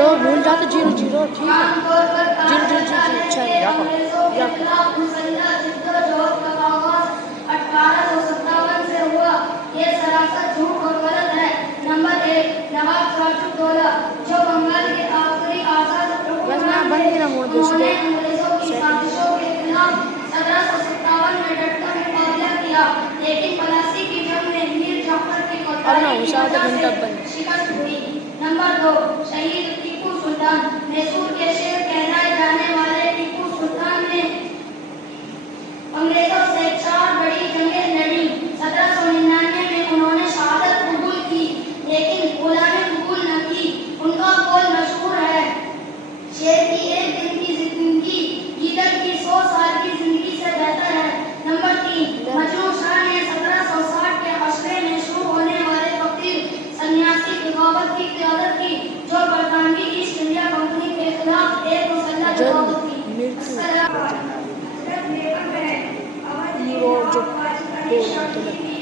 लोग भूल जाते 0-0 ठीक है 0-0 अच्छा जो बंगाल के आखिरी आजाद बस मैं बंद ही ना मोड़ दूसरे 1757 में डटकर मुकाबला किया, लेकिन पलासी की जंग में मीर जाफर की अब ना हो आधा घंटा बंद। शिकस्त हुई। नंबर 2, शहीद टीपू सुल्तान। मैसूर के शेर कहलाए जाने वाले टीपू सुल्तान ने अंग्रेजों से 4 बड़ी जंगें लड़ी। 1799 में उन्होंने शहादत कबूल की, लेकिन गुलामी कबूल न की। उनका कौल मशहूर है, शेर की एक दिन की जिंदगी गीदड़ की 100 साल की जिंदगी से बेहतर है। नंबर 3, मजनू शाह ने 1760 के अशरे में शुरू होने वाले फकीर सन्यासी बगावत की क़यादत की, जो बरतानवी ईस्ट इंडिया कंपनी के खिलाफ एक मुसल्लह बगावत थी। जो